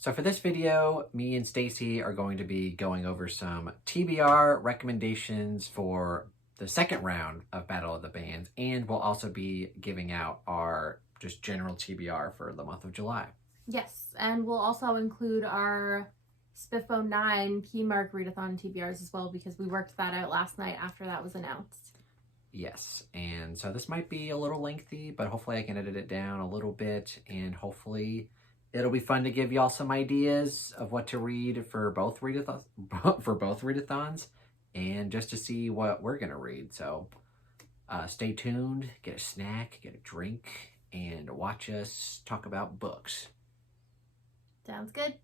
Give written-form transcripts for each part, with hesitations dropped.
So for this video, me and Stacy are going to be going over some TBR recommendations for the second round of Battle of the Bands, and we'll also be giving out our just general TBR for the month of July. Yes, and we'll also include our SPIFO 9 Keymark readathon TBRs as well, because we worked that out last night after that was announced. Yes, and so this might be a little lengthy, but hopefully I can edit it down a little bit, and hopefully it'll be fun to give y'all some ideas of what to read for both readathons, and just to see what we're gonna read. So stay tuned, get a snack, get a drink, and watch us talk about books. Sounds good.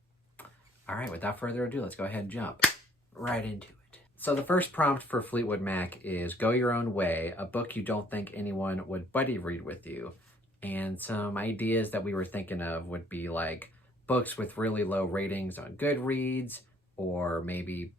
All right, without further ado, let's go ahead and jump right into it. So the first prompt for Fleetwood Mac is Go Your Own Way, a book you don't think anyone would buddy read with you. And some ideas that we were thinking of would be like books with really low ratings on Goodreads, or maybe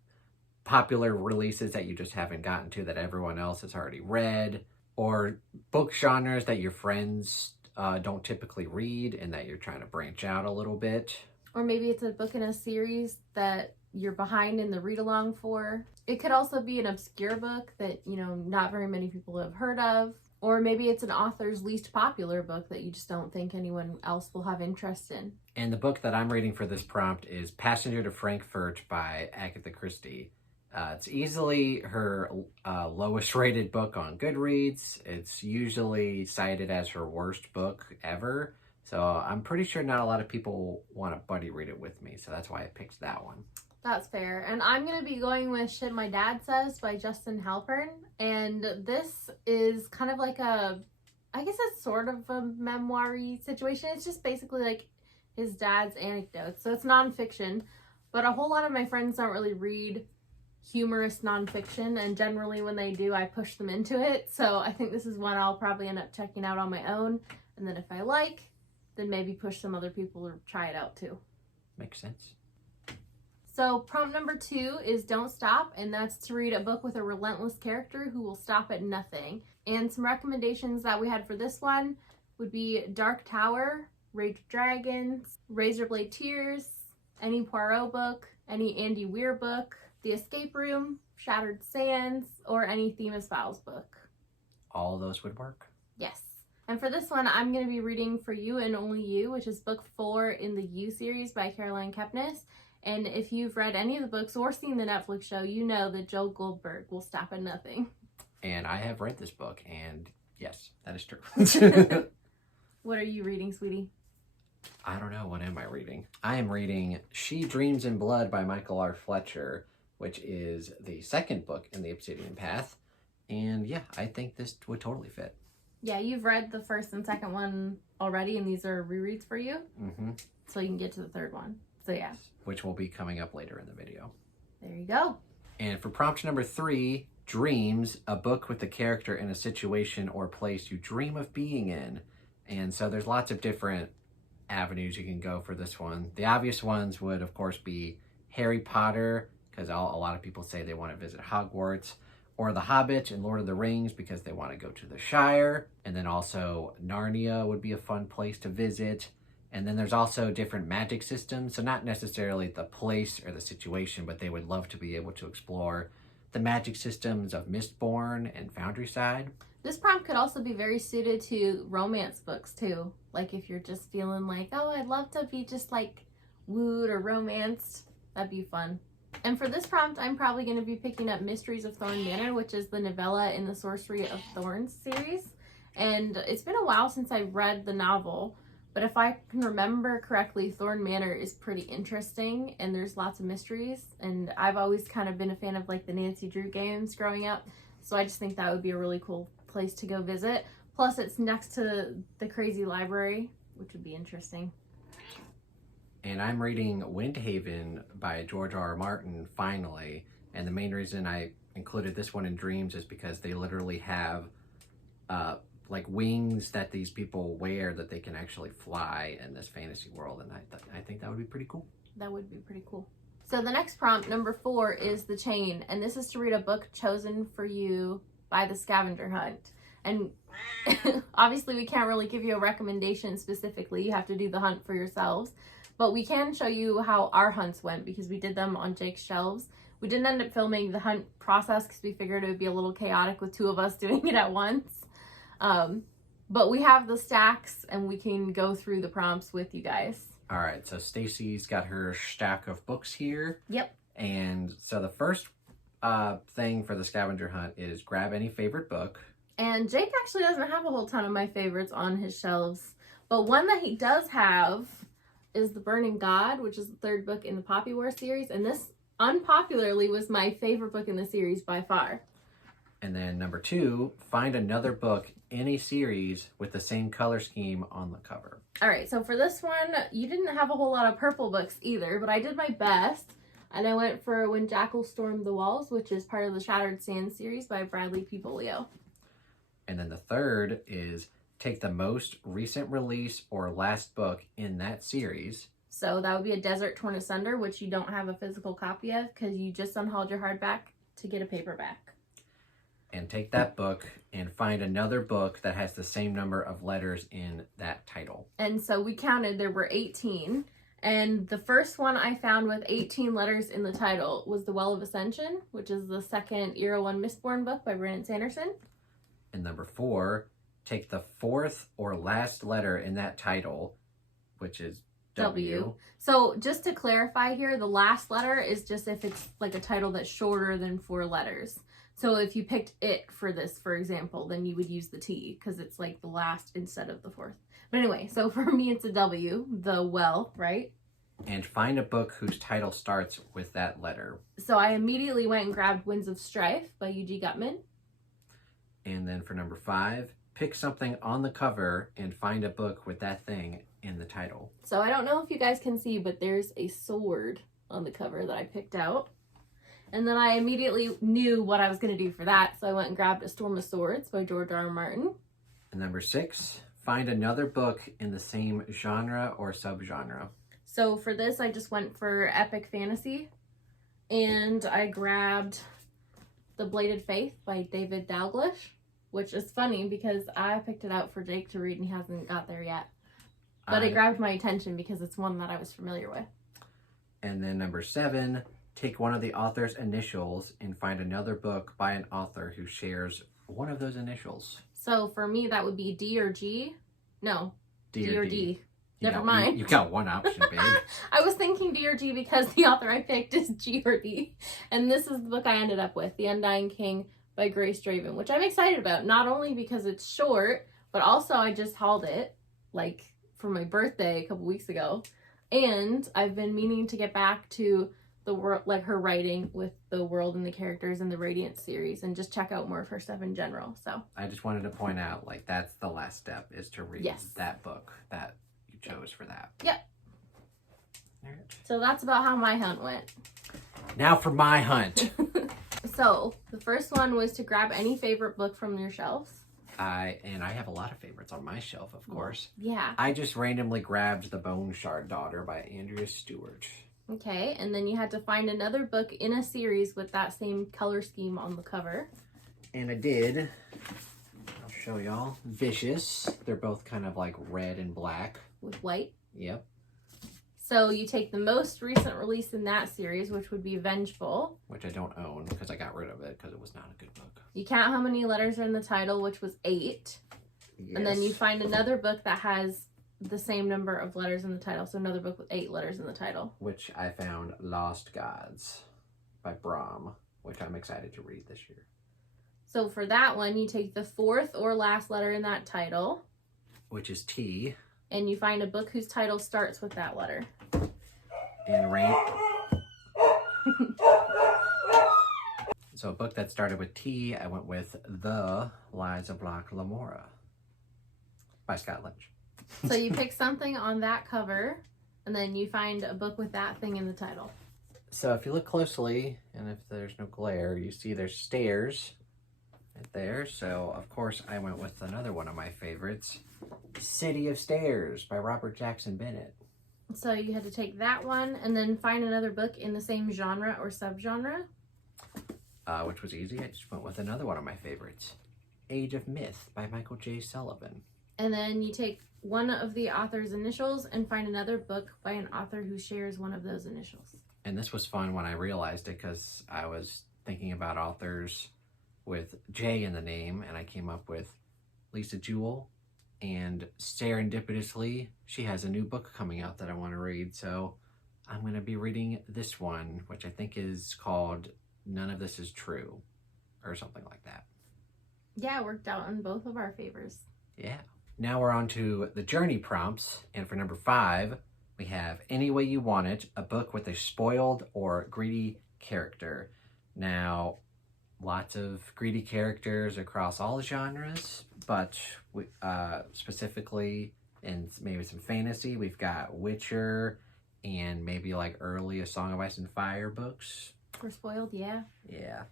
popular releases that you just haven't gotten to that everyone else has already read, or book genres that your friends don't typically read and that you're trying to branch out a little bit. Or maybe it's a book in a series that you're behind in the read-along for. It could also be an obscure book that, not very many people have heard of. Or maybe it's an author's least popular book that you just don't think anyone else will have interest in. And the book that I'm reading for this prompt is Passenger to Frankfurt by Agatha Christie. It's easily her lowest rated book on Goodreads. It's usually cited as her worst book ever. So I'm pretty sure not a lot of people want to buddy read it with me. So that's why I picked that one. That's fair. And I'm going to be going with Shit My Dad Says by Justin Halpern. And this is kind of like I guess it's sort of a memoir-y situation. It's just basically like his dad's anecdotes. So it's nonfiction. But a whole lot of my friends don't really read humorous nonfiction. And generally when they do, I push them into it. So I think this is one I'll probably end up checking out on my own. And then if I like, then maybe push some other people to try it out too. Makes sense. So prompt number 2 is Don't Stop, and that's to read a book with a relentless character who will stop at nothing. And some recommendations that we had for this one would be Dark Tower, Rage of Dragons, Razorblade Tears, any Poirot book, any Andy Weir book, The Escape Room, Shattered Sands, or any Theme of Spouse book. All of those would work. Yes. And for this one, I'm going to be reading For You and Only You, which is book 4 in the You series by Caroline Kepnes. And if you've read any of the books or seen the Netflix show, you know that Joel Goldberg will stop at nothing. And I have read this book, and yes, that is true. What are you reading, sweetie? I don't know. What am I reading? I am reading She Dreams in Blood by Michael R. Fletcher, which is the second book in the Obsidian Path. And yeah, I think this would totally fit. Yeah, you've read the first and second one already, and these are rereads for you. Mm-hmm. So you can get to the third one. So yeah. Which will be coming up later in the video. There you go. And for prompt number 3, Dreams, a book with a character in a situation or place you dream of being in. And so there's lots of different avenues you can go for this one. The obvious ones would, of course, be Harry Potter, because a lot of people say they want to visit Hogwarts, or The Hobbit and Lord of the Rings because they want to go to the Shire. And then also Narnia would be a fun place to visit. And then there's also different magic systems. So not necessarily the place or the situation, but they would love to be able to explore the magic systems of Mistborn and Foundryside. This prompt could also be very suited to romance books too. Like if you're just feeling like, oh, I'd love to be just like wooed or romanced. That'd be fun. And for this prompt, I'm probably going to be picking up Mysteries of Thorn Manor, which is the novella in the Sorcery of Thorns series. And it's been a while since I read the novel, but if I can remember correctly, Thorn Manor is pretty interesting and there's lots of mysteries. And I've always kind of been a fan of like the Nancy Drew games growing up. So I just think that would be a really cool place to go visit. Plus it's next to the Crazy Library, which would be interesting. And I'm reading Windhaven by George R. R. Martin, finally. And the main reason I included this one in Dreams is because they literally have like wings that these people wear that they can actually fly in this fantasy world. And I think that would be pretty cool. That would be pretty cool. So the next prompt, number 4, is The Chain. And this is to read a book chosen for you by The Scavenger Hunt. And obviously we can't really give you a recommendation specifically. You have to do the hunt for yourselves. But we can show you how our hunts went because we did them on Jake's shelves. We didn't end up filming the hunt process because we figured it would be a little chaotic with two of us doing it at once. But we have the stacks and we can go through the prompts with you guys. All right, so Stacy's got her stack of books here. Yep. And so the first thing for the scavenger hunt is grab any favorite book. And Jake actually doesn't have a whole ton of my favorites on his shelves. But one that he does have is The Burning God, which is the third book in the Poppy War series. And this, unpopularly, was my favorite book in the series by far. And then number 2, find another book in a series with the same color scheme on the cover. All right, so for this one, you didn't have a whole lot of purple books either, but I did my best. And I went for When Jackals Stormed the Walls, which is part of the Shattered Sand series by Bradley Peopleo. And then the third is take the most recent release or last book in that series. So that would be A Desert Torn Asunder, which you don't have a physical copy of because you just unhauled your hardback to get a paperback. And take that book and find another book that has the same number of letters in that title. And so we counted, there were 18. And the first one I found with 18 letters in the title was The Well of Ascension, which is the second Era 1 Mistborn book by Brandon Sanderson. And number 4, take the fourth or last letter in that title, which is W. So just to clarify here, the last letter is just if it's like a title that's shorter than 4 letters. So if you picked it for this, for example, then you would use the T because it's like the last instead of the fourth. But anyway, so for me, it's a W, the well, right? And find a book whose title starts with that letter. So I immediately went and grabbed Winds of Strife by U.G. Gutman. And then for number 5, pick something on the cover and find a book with that thing in the title. So I don't know if you guys can see, but there's a sword on the cover that I picked out. And then I immediately knew what I was going to do for that. So I went and grabbed A Storm of Swords by George R. R. Martin. And number 6, find another book in the same genre or subgenre. So for this, I just went for epic fantasy. And I grabbed The Bladed Faith by David Dalglish, which is funny because I picked it out for Jake to read and he hasn't got there yet. But it grabbed my attention because it's one that I was familiar with. And then number 7, take one of the author's initials and find another book by an author who shares one of those initials. So for me, that would be D or G. No, D or D. Never You mind. You got one option, babe. I was thinking D or G because the author I picked is G or D. And this is the book I ended up with, The Undying King by Grace Draven, which I'm excited about. Not only because it's short, but also I just hauled it, like, for my birthday a couple weeks ago. And I've been meaning to get back to the world, like her writing with the world and the characters in the Radiant series and just check out more of her stuff in general. So I just wanted to point out, like, that's the last step is to read that book that you chose for that. Yep. All right. So that's about how my hunt went. Now for my hunt. So the first one was to grab any favorite book from your shelves. I have a lot of favorites on my shelf, of course. Yeah. I just randomly grabbed The Bone Shard Daughter by Andrea Stewart. Okay, and then you had to find another book in a series with that same color scheme on the cover. And I did. I'll show y'all. Vicious. They're both kind of like red and black. With white. Yep. So you take the most recent release in that series, which would be Vengeful. Which I don't own because I got rid of it because it was not a good book. You count how many letters are in the title, which was 8. Yes. And then you find another book that has the same number of letters in the title. So another book with 8 letters in the title. Which I found Lost Gods by Brahm, which I'm excited to read this year. So for that one, you take the 4th or last letter in that title. Which is T. And you find a book whose title starts with that letter. And rain. So a book that started with T, I went with The Lies of Locke Lamora by Scott Lynch. So you pick something on that cover, and then you find a book with that thing in the title. So if you look closely, and if there's no glare, you see there's stairs right there. So of course I went with another one of my favorites, City of Stairs by Robert Jackson Bennett. So you had to take that one and then find another book in the same genre or subgenre. Which was easy. I just went with another one of my favorites, Age of Myth by Michael J. Sullivan. And then you take one of the author's initials and find another book by an author who shares one of those initials. And this was fun when I realized it because I was thinking about authors with J in the name, and I came up with Lisa Jewell. And serendipitously, she has a new book coming out that I want to read. So I'm going to be reading this one, which I think is called None of This Is True, or something like that. Yeah, it worked out in both of our favors. Yeah. Now we're on to the journey prompts. And for number 5, we have Any Way You Want It, a book with a spoiled or greedy character. Now, lots of greedy characters across all genres, but specifically in maybe some fantasy, we've got Witcher and maybe like early A Song of Ice and Fire books. For spoiled, yeah. Yeah.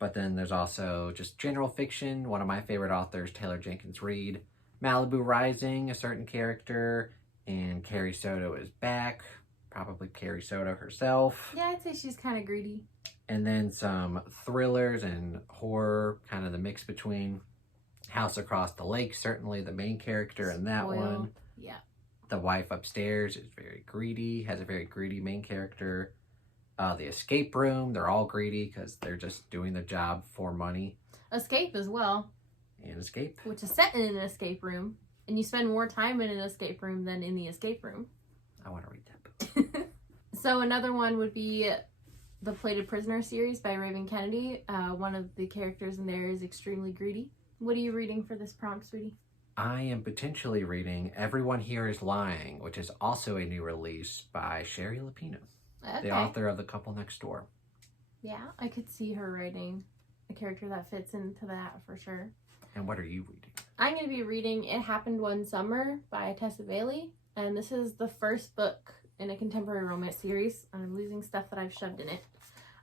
But then there's also just general fiction. One of my favorite authors, Taylor Jenkins Reid. Malibu Rising, a certain character, and Carrie Soto is back. Probably Carrie Soto herself. Yeah, I'd say she's kind of greedy. And then some thrillers and horror, kind of the mix between. House Across the Lake, certainly the main character in that one. Yeah. The Wife Upstairs is very greedy, has a very greedy main character. The Escape Room, they're all greedy because they're just doing the job for money. Escape as well. And Escape. Which is set in an escape room. And you spend more time in an escape room than in the escape room. I want to read that book. So another one would be the Plated Prisoner series by Raven Kennedy. One of the characters in there is extremely greedy. What are you reading for this prompt, sweetie? I am potentially reading Everyone Here Is Lying, which is also a new release by Sherry Lapino, the author of The Couple Next Door. Yeah, I could see her writing a character that fits into that for sure. And what are you reading? I'm going to be reading It Happened One Summer by Tessa Bailey. And this is the first book in a contemporary romance series. I'm losing stuff that I've shoved in it.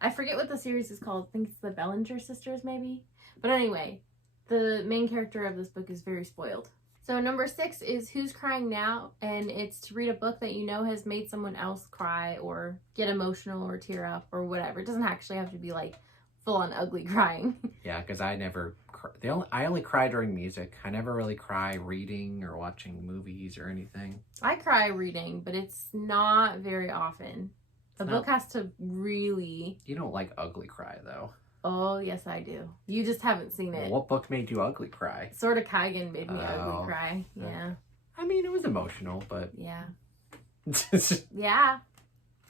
I forget what the series is called. I think it's the Bellinger Sisters, maybe. But anyway, the main character of this book is very spoiled. So number 6 is Who's Crying Now? And it's to read a book that you know has made someone else cry or get emotional or tear up or whatever. It doesn't actually have to be like full-on ugly crying. Yeah, because I never... I only cry during music. I never really cry reading or watching movies or anything. I cry reading, but it's not very often. The book has to really... You don't like ugly cry, though. Oh, yes, I do. You just haven't seen it. Well, what book made you ugly cry? Sword of Kaigen made me ugly cry. Yeah. I mean, it was emotional, but... Yeah. Yeah.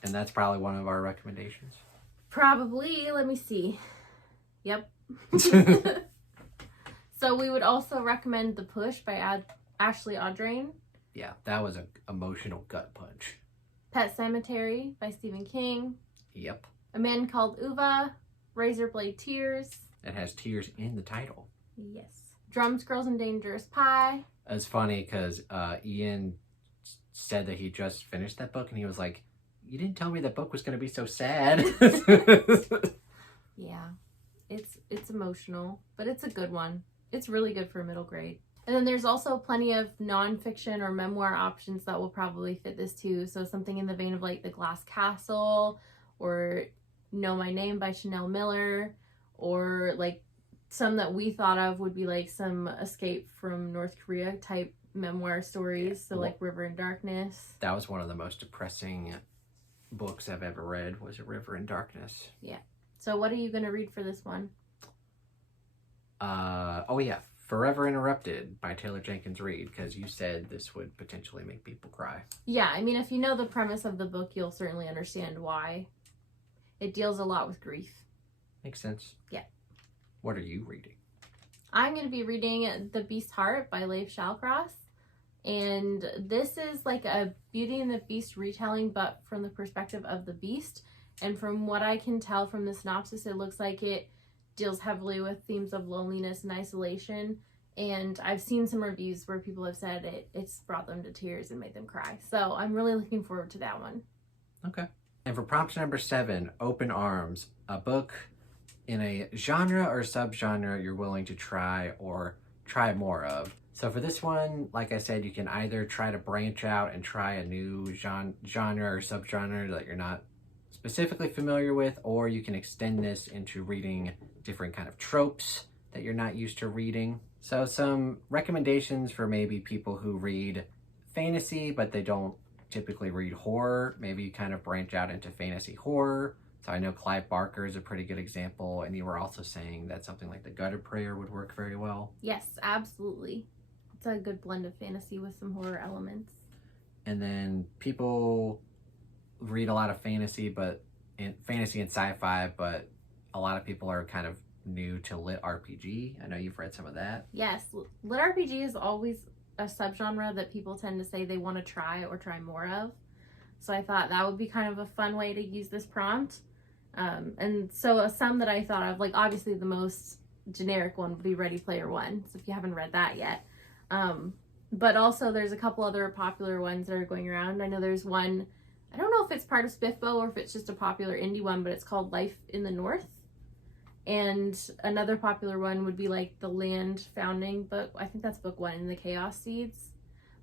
And that's probably one of our recommendations. Probably. Let me see. Yep. So we would also recommend The Push by Ashley Audrain. Yeah, that was an emotional gut punch. Pet Cemetery by Stephen King. Yep. A Man Called Uva. Razorblade Tears. It has tears in the title. Yes. Drums, Girls, and Dangerous Pie. It's funny because Ian said that he just finished that book and he was like, you didn't tell me that book was going to be so sad. Yeah. It's emotional, but it's a good one. It's really good for middle grade. And then there's also plenty of nonfiction or memoir options that will probably fit this too. So something in the vein of like The Glass Castle or Know My Name by Chanel Miller, or like some that we thought of would be like some Escape from North Korea type memoir stories. So like River in Darkness. That was one of the most depressing books I've ever read, was A River in Darkness. Yeah. So what are you going to read for this one? Oh yeah, Forever Interrupted by Taylor Jenkins Reid, because you said this would potentially make people cry. Yeah, I mean, if you know the premise of the book, you'll certainly understand why. It deals a lot with grief. Makes sense. Yeah. What are you reading? I'm going to be reading The Beast Heart by Leif Shallcross. And this is like a Beauty and the Beast retelling, but from the perspective of the beast. And from what I can tell from the synopsis, it looks like it deals heavily with themes of loneliness and isolation. And I've seen some reviews where people have said it's brought them to tears and made them cry. So I'm really looking forward to that one. Okay. And for prompt number 7, Open Arms, a book in a genre or subgenre you're willing to try or try more of. So for this one, like I said, you can either try to branch out and try a new genre or subgenre that you're not specifically familiar with, or you can extend this into reading different kind of tropes that you're not used to reading. So some recommendations for maybe people who read fantasy, but they don't typically read horror. Maybe you kind of branch out into fantasy horror. So I know Clive Barker is a pretty good example, and you were also saying that something like The Gutted Prayer would work very well. Yes, absolutely. It's a good blend of fantasy with some horror elements. And then people read a lot of fantasy, fantasy and sci-fi, but a lot of people are kind of new to lit RPG. I know you've read some of that. Yes, lit RPG is always a subgenre that people tend to say they want to try or try more of. So I thought that would be kind of a fun way to use this prompt. And so some that I thought of, like obviously the most generic one would be Ready Player One. So if you haven't read that yet. But also there's a couple other popular ones that are going around. I know there's one, I don't know if it's part of Spiffbo or if it's just a popular indie one, but it's called Life in the North. And another popular one would be like the Land Founding book. I think that's book 1 in the Chaos Seeds.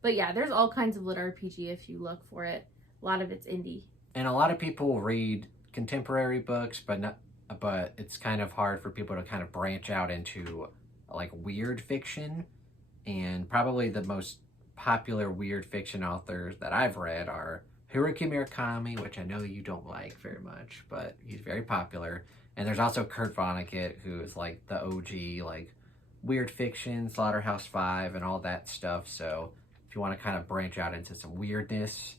But yeah, there's all kinds of lit RPG if you look for it. A lot of it's indie. And a lot of people read contemporary books, but it's kind of hard for people to kind of branch out into like weird fiction. And probably the most popular weird fiction authors that I've read are Haruki Murakami, which I know you don't like very much, but he's very popular. And there's also Kurt Vonnegut, who is like the OG, like weird fiction, Slaughterhouse-Five, and all that stuff. So if you want to kind of branch out into some weirdness,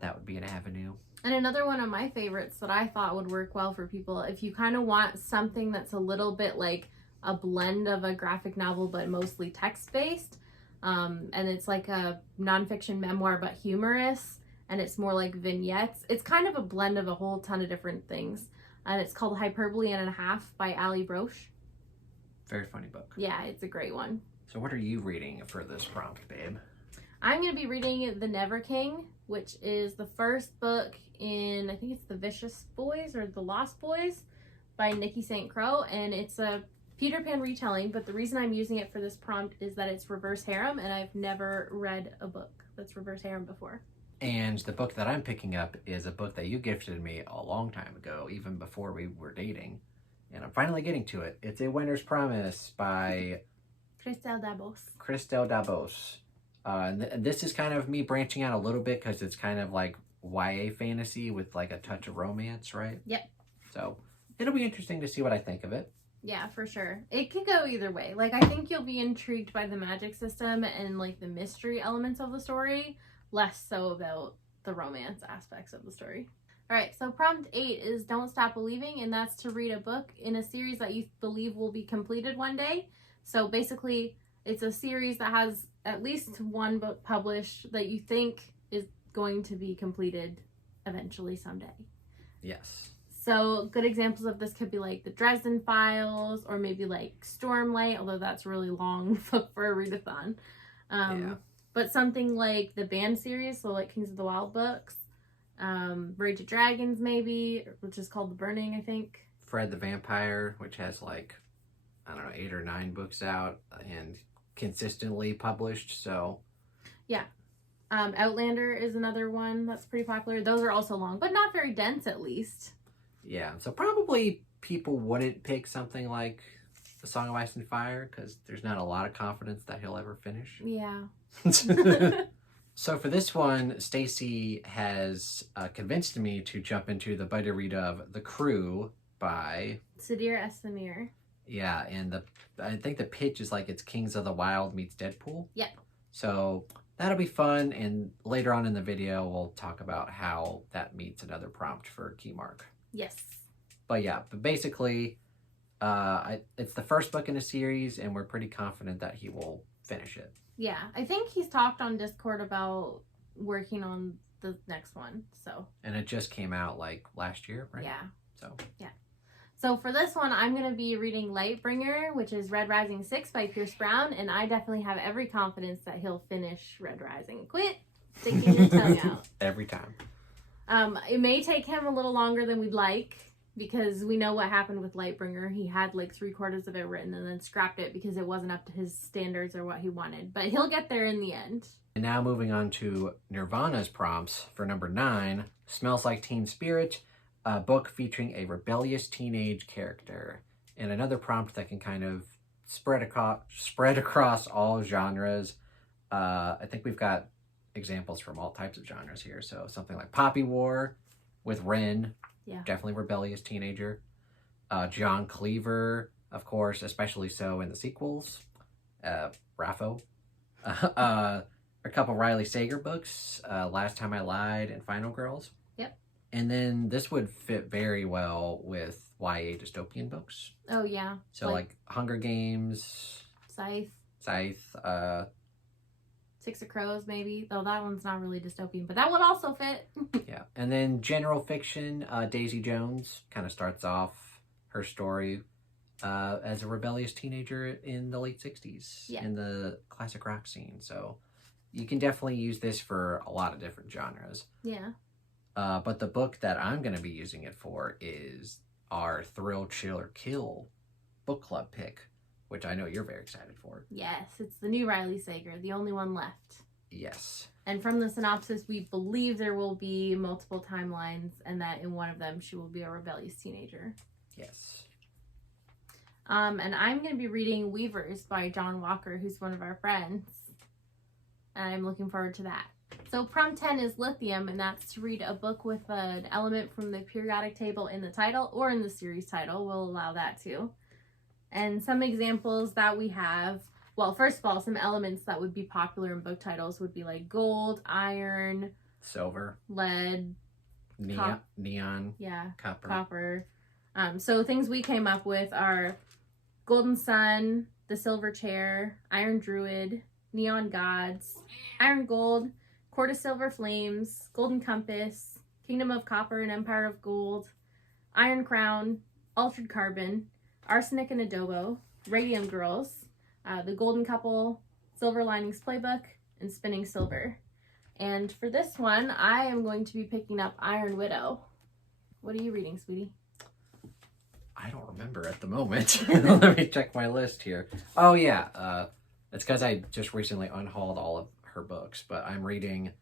that would be an avenue. And another one of my favorites that I thought would work well for people, if you kind of want something that's a little bit like a blend of a graphic novel, but mostly text-based, and it's like a nonfiction memoir, but humorous, and it's more like vignettes. It's kind of a blend of a whole ton of different things. And it's called Hyperbole and a Half by Ali Broche. Very funny book. Yeah, it's a great one. So what are you reading for this prompt, babe? I'm going to be reading The Never King, which is the first book in, I think it's The Vicious Boys or The Lost Boys by Nikki St. Croix. And it's a Peter Pan retelling, but the reason I'm using it for this prompt is that it's reverse harem, and I've never read a book that's reverse harem before. And the book that I'm picking up is a book that you gifted me a long time ago, even before we were dating. And I'm finally getting to it. It's A Winter's Promise by Christelle Dabos. Christelle Dabos. And this is kind of me branching out a little bit because it's kind of like YA fantasy with like a touch of romance, right? Yep. So it'll be interesting to see what I think of it. Yeah, for sure. It could go either way. Like, I think you'll be intrigued by the magic system and like the mystery elements of the story, less so about the romance aspects of the story. All right, so prompt 8 is Don't Stop Believing, and that's to read a book in a series that you believe will be completed one day. So basically, it's a series that has at least one book published that you think is going to be completed eventually someday. Yes. So good examples of this could be like the Dresden Files, or maybe like Stormlight, although that's a really long book for a readathon. Yeah. But something like the Band series, so like Kings of the Wild books, Rage of Dragons maybe, which is called The Burning, I think. Fred the Vampire, which has like, I don't know, 8 or 9 books out and consistently published, so. Yeah. Outlander is another one that's pretty popular. Those are also long, but not very dense at least. Yeah, so probably people wouldn't pick something like The Song of Ice and Fire because there's not a lot of confidence that he'll ever finish. Yeah. So for this one, Stacy has convinced me to jump into the beta read of The Crew by Sadir S. Samir. Yeah, and I think the pitch is like it's Kings of the Wild meets Deadpool. Yep. So that'll be fun, and later on in the video, we'll talk about how that meets another prompt for Keymark. Yes. But yeah, but basically, it's the first book in a series, and we're pretty confident that he will finish it. Yeah, I think he's talked on Discord about working on the next one, so. And it just came out like last year, right? Yeah. So. Yeah. So for this one, I'm going to be reading Lightbringer, which is Red Rising 6 by Pierce Brown, and I definitely have every confidence that he'll finish Red Rising. Quit sticking your tongue out. Every time. It may take him a little longer than we'd like, because we know what happened with Lightbringer. He had like 3/4 of it written and then scrapped it because it wasn't up to his standards or what he wanted. But he'll get there in the end. And now moving on to Nirvana's prompts for number 9, Smells Like Teen Spirit, a book featuring a rebellious teenage character. And another prompt that can kind of spread across all genres. I think we've got examples from all types of genres here. So something like Poppy War with Ren, definitely rebellious teenager. John Cleaver, of course, especially so in the sequels. Raffo. A couple Riley Sager books, Last Time I Lied and Final Girls. Yep. And then this would fit very well with YA dystopian books. Oh, yeah. So like Hunger Games. Scythe. Six of Crows, maybe. Though that one's not really dystopian, but that would also fit. Yeah. And then general fiction, Daisy Jones kind of starts off her story as a rebellious teenager in the late 60s in the classic rock scene. So you can definitely use this for a lot of different genres. Yeah. But the book that I'm going to be using it for is our Thrill, Chill, or Kill book club pick, which I know you're very excited for. Yes, it's the new Riley Sager, the only one left. Yes. And from the synopsis, we believe there will be multiple timelines and that in one of them she will be a rebellious teenager. Yes. And I'm going to be reading Weavers by John Walker, who's one of our friends. And I'm looking forward to that. So prompt 10 is lithium, and that's to read a book with an element from the periodic table in the title or in the series title. We'll allow that too. And some examples that we have, well, first of all, some elements that would be popular in book titles would be like gold, iron, silver, lead, neon, copper. So things we came up with are golden sun, the silver chair, iron druid, neon gods, iron gold, court of silver flames, golden compass, kingdom of copper and empire of gold, iron crown, altered carbon, arsenic and adobo, radium girls, the golden couple, silver linings playbook, and spinning silver. And for this one, I am going to be picking up Iron Widow. What are you reading, sweetie? I don't remember at the moment. Let me check my list here. Oh yeah, it's because I just recently unhauled all of her books, but I'm reading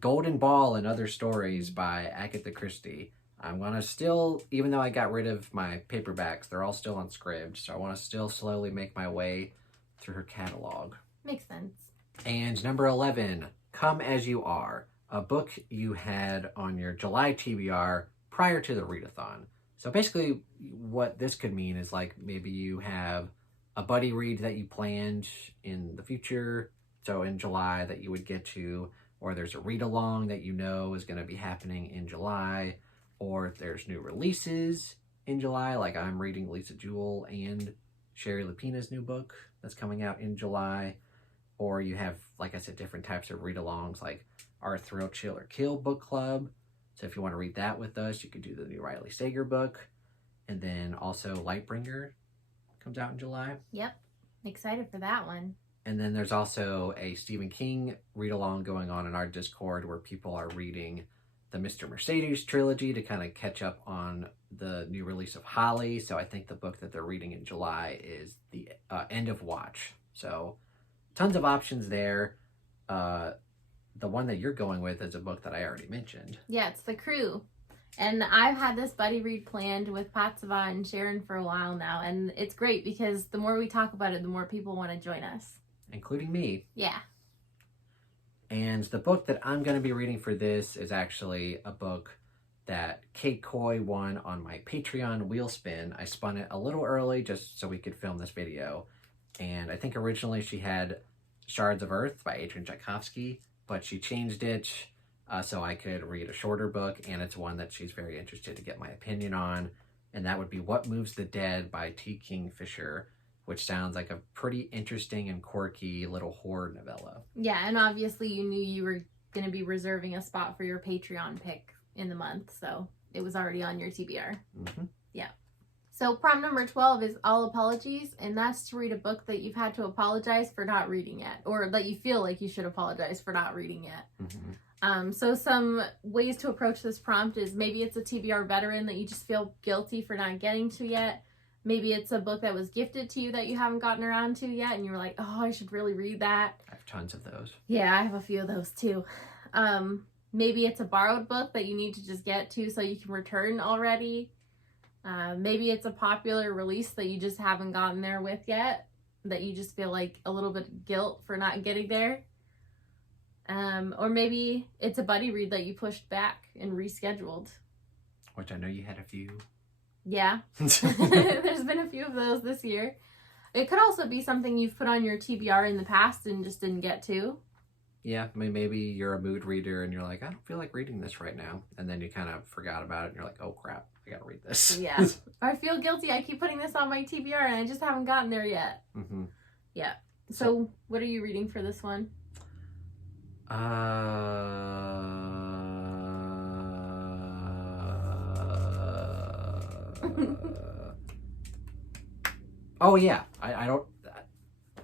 Golden Ball and Other Stories by Agatha Christie. I'm gonna still, even though I got rid of my paperbacks, they're all still unscribed, so I want to still slowly make my way through her catalog. Makes sense. And number 11, Come As You Are, a book you had on your July TBR prior to the readathon. So basically what this could mean is like maybe you have a buddy read that you planned in the future, so in July that you would get to, or there's a read along that you know is going to be happening in July, or if there's new releases in July, like I'm reading Lisa Jewell and Sherry Lupina's new book that's coming out in July, or you have, like I said, different types of read alongs like our Thrill, Chill, or Kill book club. So if you want to read that with us, you could do the new Riley Sager book. And then also Lightbringer comes out in July. Yep. Excited for that one. And then there's also a Stephen King read-along going on in our Discord where people are reading the Mr. Mercedes trilogy to kind of catch up on the new release of Holly. So I think the book that they're reading in July is the End of Watch. So tons of options there. The one that you're going with is a book that I already mentioned. Yeah, it's The Crew. And I've had this buddy read planned with Patsava and Sharon for a while now. And it's great because the more we talk about it, the more people want to join us. Including me. Yeah. And the book that I'm going to be reading for this is actually a book that Kate Coy won on my Patreon wheel spin. I spun it a little early just so we could film this video. And I think originally she had Shards of Earth by Adrian Tchaikovsky, but she changed it so I could read a shorter book, and it's one that she's very interested to get my opinion on, and that would be What Moves the Dead by T. Kingfisher, which sounds like a pretty interesting and quirky little horror novella. Yeah, and obviously you knew you were going to be reserving a spot for your Patreon pick in the month, so it was already on your TBR. Mm-hmm. Yeah. So prompt number 12 is All Apologies, and that's to read a book that you've had to apologize for not reading yet, or that you feel like you should apologize for not reading yet. Mm-hmm. So some ways to approach this prompt is maybe it's a TBR veteran that you just feel guilty for not getting to yet. Maybe it's a book that was gifted to you that you haven't gotten around to yet, and you were like, oh, I should really read that. I have tons of those. Yeah, I have a few of those too. Maybe it's a borrowed book that you need to just get to so you can return already. Maybe it's a popular release that you just haven't gotten there with yet. that you just feel like a little bit of guilt for not getting there. Or maybe it's a buddy read that you pushed back and rescheduled. Which I know you had a few. Yeah. There's been a few of those this year. It could also be something you've put on your TBR in the past and just didn't get to. Yeah, I mean, maybe you're a mood reader and you're like, I don't feel like reading this right now. And then you kind of forgot about it and you're like, oh crap, I gotta read this. Yeah. Or I feel guilty. I keep putting this on my TBR and I just haven't gotten there yet. Mm-hmm. Yeah. So what are you reading for this one? Oh yeah, I don't.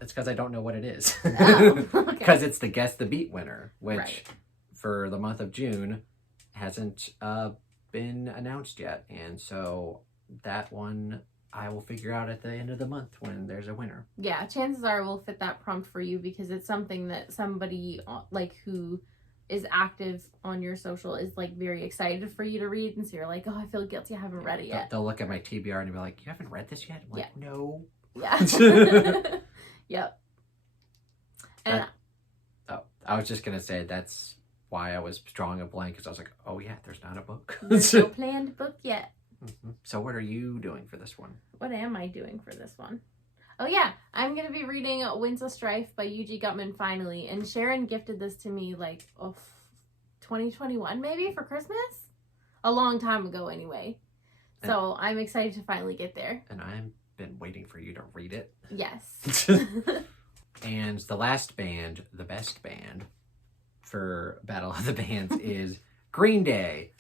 It's because I don't know what it is. Oh, okay. Because it's the Guess the Beat winner, which Right. for the month of June hasn't been announced yet, and so that one I will figure out at the end of the month when there's a winner. Yeah, chances are we'll fit that prompt for you because it's something that somebody like who is active on your social is like very excited for you to read, and so you're like, oh, I feel guilty, I haven't read it yet. They'll look at my TBR and be like, you haven't read this yet? I'm like, no. Yeah. Yep. And I was just gonna say that's why I was drawing a blank, because I was like, oh yeah, there's not a book. there's no planned book yet. Mm-hmm. So what are you doing for this one? What am I doing for this one? Oh yeah, I'm gonna be reading Winds of Strife by U.G. Gutman finally, and Sharon gifted this to me like 2021 maybe for Christmas, a long time ago anyway. So I'm excited to finally get there. And I've been waiting for you to read it. Yes. And the last band, the best band for Battle of the Bands is Green Day.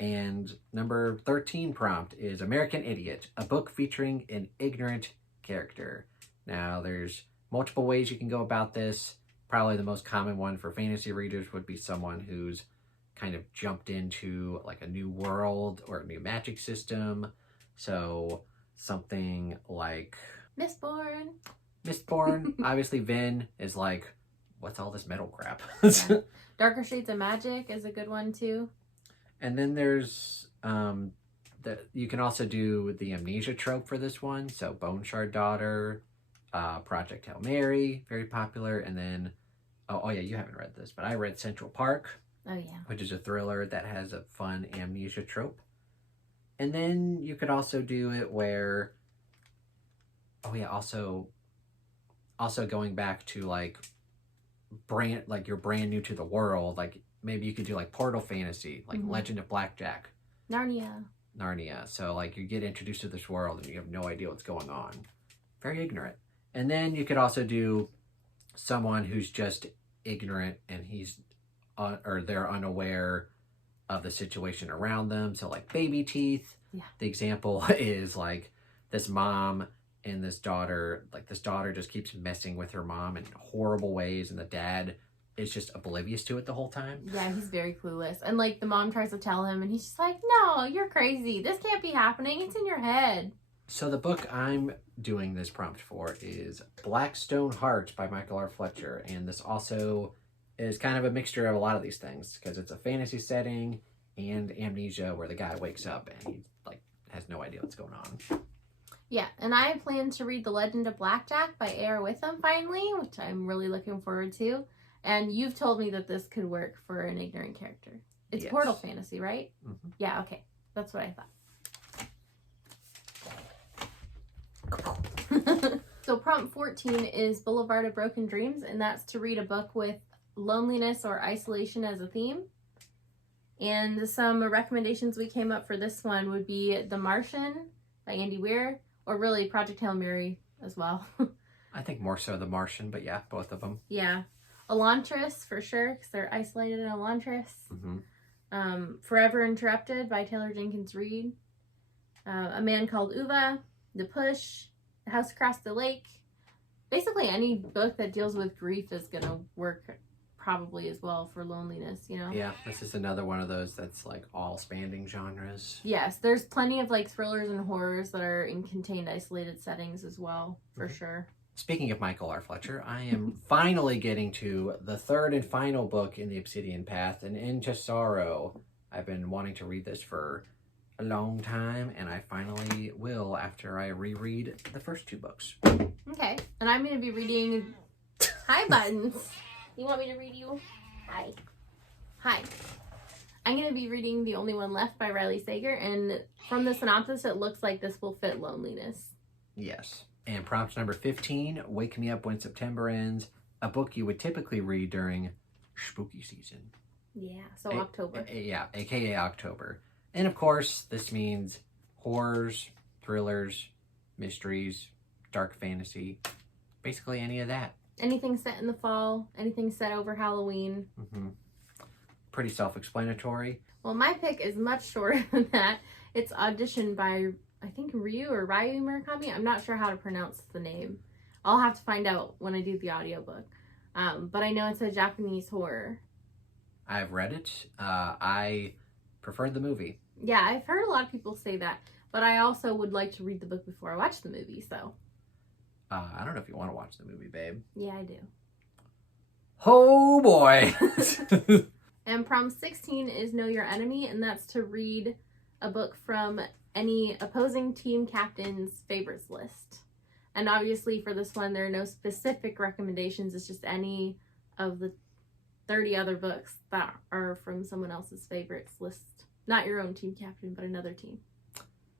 And number 13 prompt is American Idiot, a book featuring an ignorant character. Now, there's multiple ways you can go about this. Probably the most common one for fantasy readers would be someone who's kind of jumped into like a new world or a new magic system. So something like Mistborn. Obviously, Vin is like, what's all this metal crap? Yeah. Darker Shades of Magic is a good one too. And then there's you can also do the amnesia trope for this one. So Bone Shard Daughter, Project Hail Mary, very popular. And then oh yeah, you haven't read this, but I read Central Park. Oh yeah. Which is a thriller that has a fun amnesia trope. And then you could also do it where also going back to like you're brand new to the world, like maybe you could do like Portal Fantasy, like Legend of Blackjack. Narnia. So like you get introduced to this world and you have no idea what's going on. Very ignorant. And then you could also do someone who's just ignorant and or they're unaware of the situation around them. So like Baby Teeth. Yeah. The example is like this mom and this daughter just keeps messing with her mom in horrible ways, and the dad is just oblivious to it the whole time. Yeah, he's very clueless. And like the mom tries to tell him and he's just like, no, you're crazy. This can't be happening. It's in your head. So the book I'm doing this prompt for is Blackstone Heart by Michael R. Fletcher. And this also is kind of a mixture of a lot of these things because it's a fantasy setting and amnesia where the guy wakes up and he like has no idea what's going on. Yeah, and I plan to read The Legend of Blackjack by A.R. Witham finally, which I'm really looking forward to. And you've told me that this could work for an ignorant character. It's Yes. Portal Fantasy, right? Mm-hmm. Yeah, okay. That's what I thought. So prompt 14 is Boulevard of Broken Dreams, and that's to read a book with loneliness or isolation as a theme. And some recommendations we came up for this one would be The Martian by Andy Weir, or really Project Hail Mary as well. I think more so The Martian, but yeah, both of them. Yeah. Elantris for sure, because they're isolated in Elantris. Mm-hmm. Forever Interrupted by Taylor Jenkins Reid. A Man Called Uva. The Push. The House Across the Lake. Basically any book that deals with grief is going to work probably as well for loneliness, you know? Yeah, this is another one of those that's like all spanning genres. Yes, there's plenty of like thrillers and horrors that are in contained, isolated settings as well, for sure. Speaking of Michael R. Fletcher, I am finally getting to the third and final book in the Obsidian Path, and Into Sorrow. I've been wanting to read this for a long time, and I finally will after I reread the first 2 books. Okay, and I'm going to be reading... Hi, Buttons. You want me to read you? Hi. Hi. I'm going to be reading The Only One Left by Riley Sager, and from the synopsis, it looks like this will fit loneliness. Yes. And prompt number 15, Wake Me Up When September Ends, a book you would typically read during spooky season. Yeah, so October. Yeah, aka October. And of course, this means horrors, thrillers, mysteries, dark fantasy, basically any of that. Anything set in the fall, anything set over Halloween. Pretty self-explanatory. Well, my pick is much shorter than that. It's Audition by, I think, Ryu Murakami. I'm not sure how to pronounce the name. I'll have to find out when I do the audiobook. But I know it's a Japanese horror. I've read it. I preferred the movie. Yeah, I've heard a lot of people say that. But I also would like to read the book before I watch the movie, so... I don't know if you want to watch the movie, babe. Yeah, I do. Oh, boy! And prompt 16 is Know Your Enemy, and that's to read a book from any opposing team captain's favorites list. And obviously for this one, there are no specific recommendations. It's just any of the 30 other books that are from someone else's favorites list. Not your own team captain, but another team.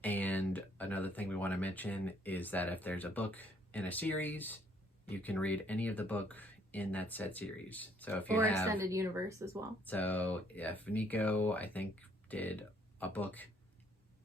And another thing we want to mention is that if there's a book in a series, you can read any of the book in that said series. So if you or have extended universe as well. So if Nico, I think, did a book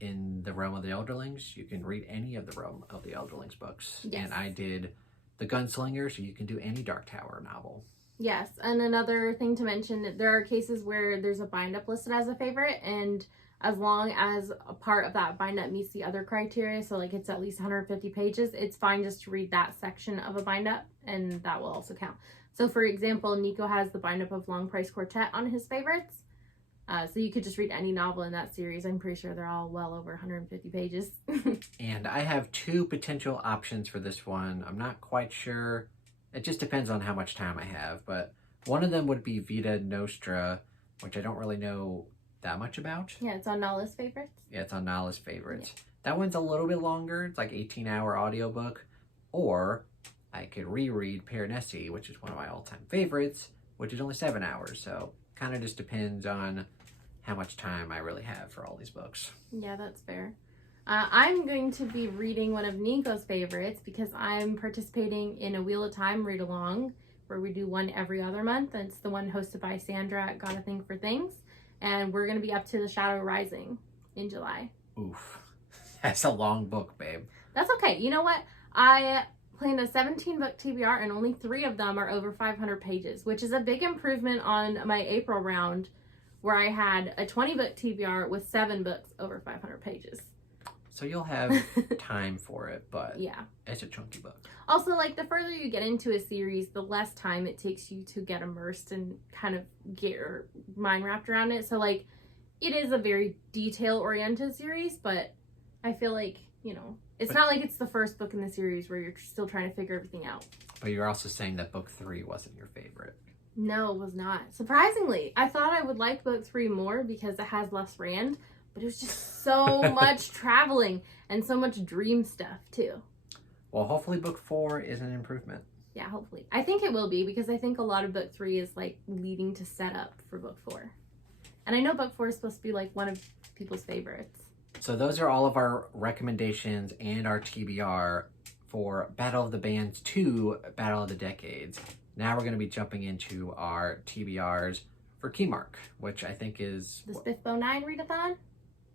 in the Realm of the Elderlings, you can read any of the Realm of the Elderlings books. Yes. And I did The Gunslinger, so you can do any Dark Tower novel. Yes, and another thing to mention, there are cases where there's a bind-up listed as a favorite, and as long as a part of that bind-up meets the other criteria, so like it's at least 150 pages, it's fine just to read that section of a bind-up, and that will also count. So for example, Nico has the bind-up of Long Price Quartet on his favorites, so you could just read any novel in that series. I'm pretty sure they're all well over 150 pages. And I have 2 potential options for this one. I'm not quite sure. It just depends on how much time I have, but one of them would be Vita Nostra, which I don't really know that much about. Yeah, it's on Nala's favorites. Yeah, it's on Nala's favorites. Yeah. That one's a little bit longer. It's like 18-hour audiobook. Or I could reread Piranesi, which is one of my all-time favorites, which is only 7 hours. So kind of just depends on how much time I really have for all these books. Yeah, that's fair. I'm going to be reading one of Nico's favorites because I'm participating in a Wheel of Time read-along where we do one every other month. And it's the one hosted by Sandra at Got a Thing for Things. And we're going to be up to The Shadow Rising in July. Oof. That's a long book, babe. That's okay. You know what? I planned a 17-book TBR and only 3 of them are over 500 pages, which is a big improvement on my April round where I had a 20-book TBR with 7 books over 500 pages. So you'll have time for it, but yeah, it's a chunky book. Also, like, the further you get into a series, the less time it takes you to get immersed and kind of get your mind wrapped around it. So, like, it is a very detail-oriented series, but I feel like, you know, it's not like it's the first book in the series where you're still trying to figure everything out. But you're also saying that book 3 wasn't your favorite. No, it was not. Surprisingly, I thought I would like book 3 more because it has less Rand. But it was just so much traveling and so much dream stuff, too. Well, hopefully book 4 is an improvement. Yeah, hopefully. I think it will be because I think a lot of book 3 is, like, leading to set up for book 4. And I know book 4 is supposed to be, like, one of people's favorites. So those are all of our recommendations and our TBR for Battle of the Bands 2, Battle of the Decades. Now we're going to be jumping into our TBRs for Keymark, which I think is... The Spiffbo 9 readathon?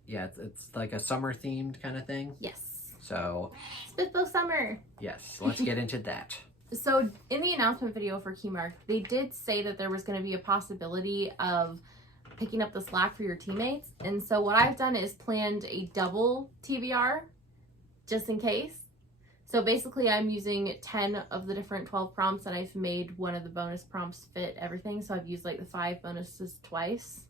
Yeah, it's like a summer-themed kind of thing. Yes. So... Spiffbo Summer! Yes, let's get into that. So, in the announcement video for Keymark, they did say that there was going to be a possibility of picking up the slack for your teammates. And so what I've done is planned a double TBR, just in case. So basically I'm using 10 of the different 12 prompts, and I've made one of the bonus prompts fit everything. So I've used like the 5 bonuses twice.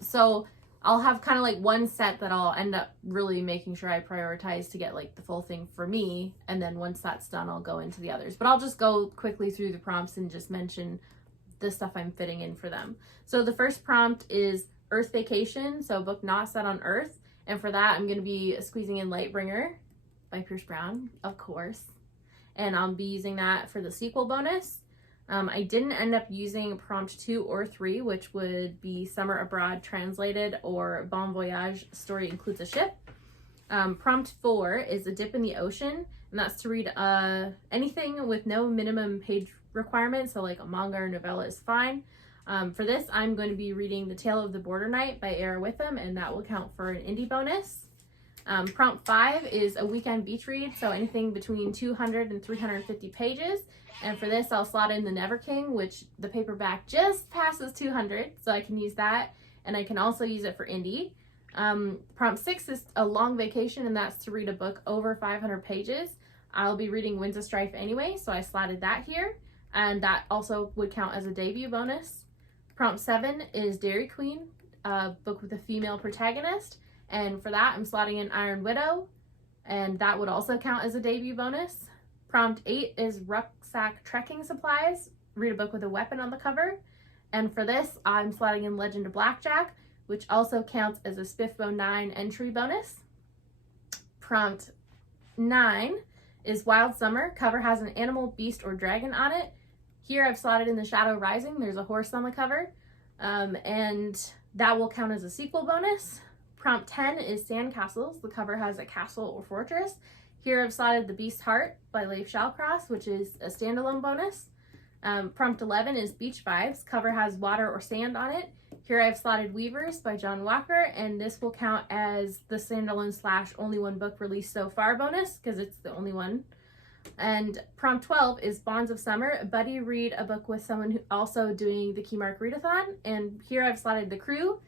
So I'll have kind of like one set that I'll end up really making sure I prioritize to get like the full thing for me. And then once that's done, I'll go into the others. But I'll just go quickly through the prompts and just mention the stuff I'm fitting in for them. So the first prompt is Earth Vacation. So a book not set on Earth. And for that, I'm going to be squeezing in Lightbringer by Pierce Brown, of course. And I'll be using that for the sequel bonus. I didn't end up using prompt 2 or 3, which would be Summer Abroad Translated or Bon Voyage Story Includes a Ship. Prompt 4 is A Dip in the Ocean, and that's to read anything with no minimum page requirement, so like a manga or novella is fine. For this, I'm going to be reading The Tale of the Border Knight by Era Witham, and that will count for an indie bonus. Prompt 5 is a weekend beach read, so anything between 200 and 350 pages. And for this, I'll slot in The Never King, which the paperback just passes 200, so I can use that. And I can also use it for indie. Prompt 6 is a long vacation, and that's to read a book over 500 pages. I'll be reading Winds of Strife anyway, so I slotted that here. And that also would count as a debut bonus. Prompt 7 is Dairy Queen, a book with a female protagonist. And for that, I'm slotting in Iron Widow, and that would also count as a debut bonus. Prompt 8 is Rucksack Trekking Supplies, read a book with a weapon on the cover. And for this, I'm slotting in Legend of Blackjack, which also counts as a SPIFBO 9 entry bonus. Prompt 9 is Wild Summer, cover has an animal, beast, or dragon on it. Here I've slotted in The Shadow Rising, there's a horse on the cover, and that will count as a sequel bonus. Prompt 10 is Sandcastles, the cover has a castle or fortress. Here I've slotted The Beast's Heart by Leif Shallcross, which is a standalone bonus. Prompt 11 is Beach Vibes, cover has water or sand on it. Here I've slotted Weavers by John Walker, and this will count as the standalone / only one book released so far bonus, because it's the only one. And prompt 12 is Bonds of Summer, buddy read a book with someone who also doing the Keymark readathon. And here I've slotted The Crew,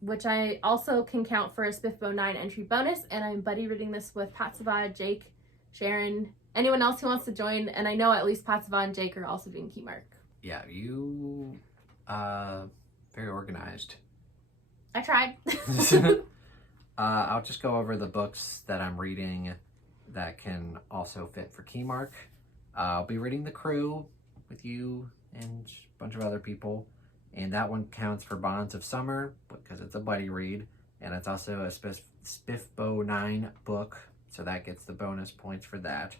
which I also can count for a SPIFBO 9 entry bonus, and I'm buddy reading this with Patsava, Jake, Sharon, anyone else who wants to join, and I know at least Patsava and Jake are also doing Keymark. Yeah, you, very organized. I tried. I'll just go over the books that I'm reading that can also fit for Keymark. I'll be reading The Crew with you and a bunch of other people. And that one counts for Bonds of Summer because it's a buddy read. And it's also a SPIFBO 9 book. So that gets the bonus points for that.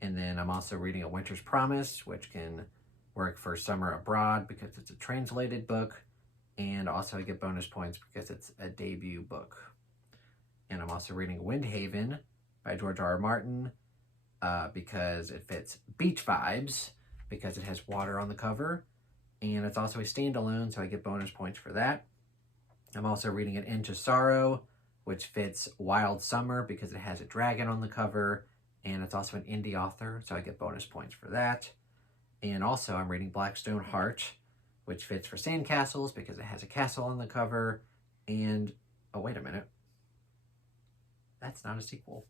And then I'm also reading A Winter's Promise, which can work for Summer Abroad because it's a translated book. And also I get bonus points because it's a debut book. And I'm also reading Windhaven by George R.R. Martin because it fits beach vibes because it has water on the cover. And it's also a standalone, so I get bonus points for that. I'm also reading An Into Sorrow, which fits Wild Summer because it has a dragon on the cover. And it's also an indie author, so I get bonus points for that. And also I'm reading Blackstone Heart, which fits for Sandcastles because it has a castle on the cover. And, oh, wait a minute. That's not a sequel.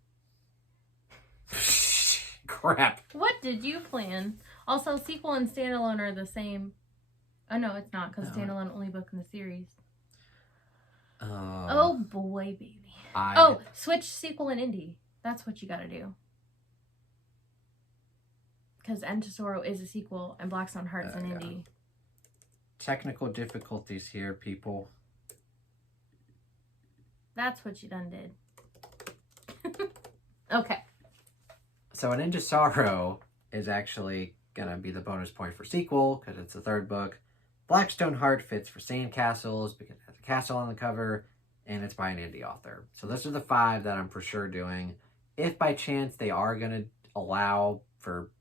Crap. What did you plan? Also, sequel and standalone are the same. Oh, no, it's not, because standalone only book in the series. Oh, boy, baby. Switch sequel and indie. That's what you gotta do. Because End to Sorrow is a sequel, and Blackstone Heart is an indie. Technical difficulties here, people. That's what you done did. Okay. So An Into Sorrow is actually gonna be the bonus point for sequel, because it's the third book. Blackstone Heart fits for Sandcastles because it has a castle on the cover, and it's by an indie author. So those are the 5 that I'm for sure doing. If by chance they are going to allow for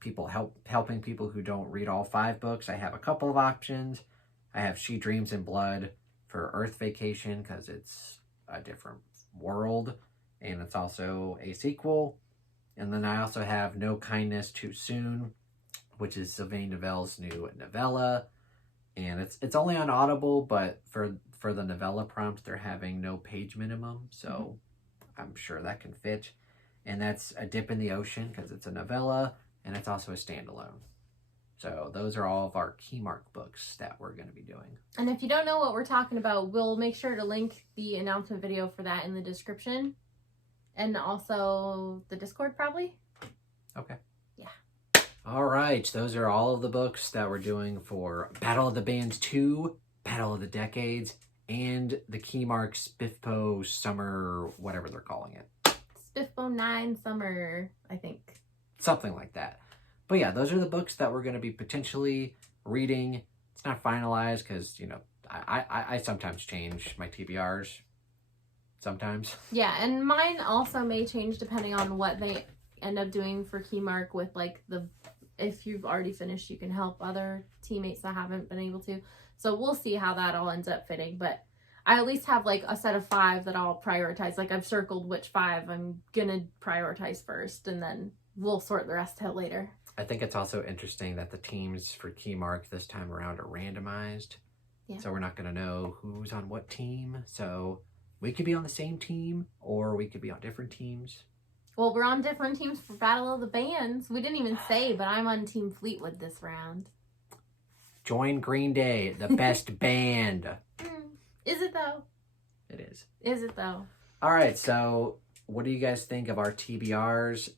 people helping people who don't read all 5 books, I have a couple of options. I have She Dreams in Blood for Earth Vacation because it's a different world, and it's also a sequel. And then I also have No Kindness Too Soon, which is Sylvain Neuvel's new novella. And it's only on Audible, but for the novella prompt, they're having no page minimum. So I'm sure that can fit. And that's A Dip in the Ocean because it's a novella, and it's also a standalone. So those are all of our Keymark books that we're going to be doing. And if you don't know what we're talking about, we'll make sure to link the announcement video for that in the description. And also the Discord, probably. Okay. Yeah. All right. Those are all of the books that we're doing for Battle of the Bands 2, Battle of the Decades, and the Keymark Spiffpo Summer, whatever they're calling it. Spiffbo 9 Summer, I think. Something like that. But yeah, those are the books that we're going to be potentially reading. It's not finalized because, you know, I sometimes change my TBRs. Sometimes. Yeah, and mine also may change depending on what they end up doing for Keymark with like if you've already finished, you can help other teammates that haven't been able to. So we'll see how that all ends up fitting. But I at least have like a set of 5 that I'll prioritize. Like I've circled which 5 I'm gonna prioritize first, and then we'll sort the rest out later. I think it's also interesting that the teams for Keymark this time around are randomized. Yeah. So we're not gonna know who's on what team. So we could be on the same team or we could be on different teams. Well, we're on different teams for Battle of the Bands. We didn't even say, but I'm on Team Fleetwood this round. Join Green Day, the best band. Is it though? It is. Is it though? All right, so what do you guys think of our TBRs?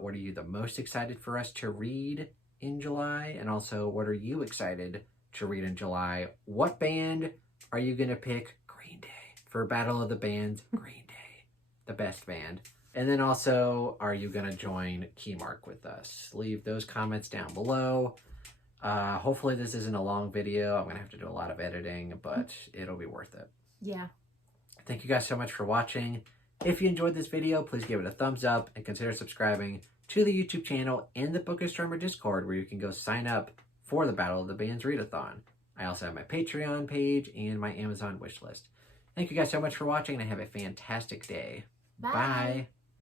What are you the most excited for us to read in July? And also, what are you excited to read in July? What band are you going to pick? Green Day. For Battle of the Bands, Green Day, the best band. And then also, are you going to join Keymark with us? Leave those comments down below. Hopefully this isn't a long video. I'm going to have to do a lot of editing, but it'll be worth it. Yeah. Thank you guys so much for watching. If you enjoyed this video, please give it a thumbs up and consider subscribing to the YouTube channel and the Book Astronomer Discord, where you can go sign up for the Battle of the Bands readathon. I also have my Patreon page and my Amazon wishlist. Thank you guys so much for watching, and have a fantastic day. Bye. Bye.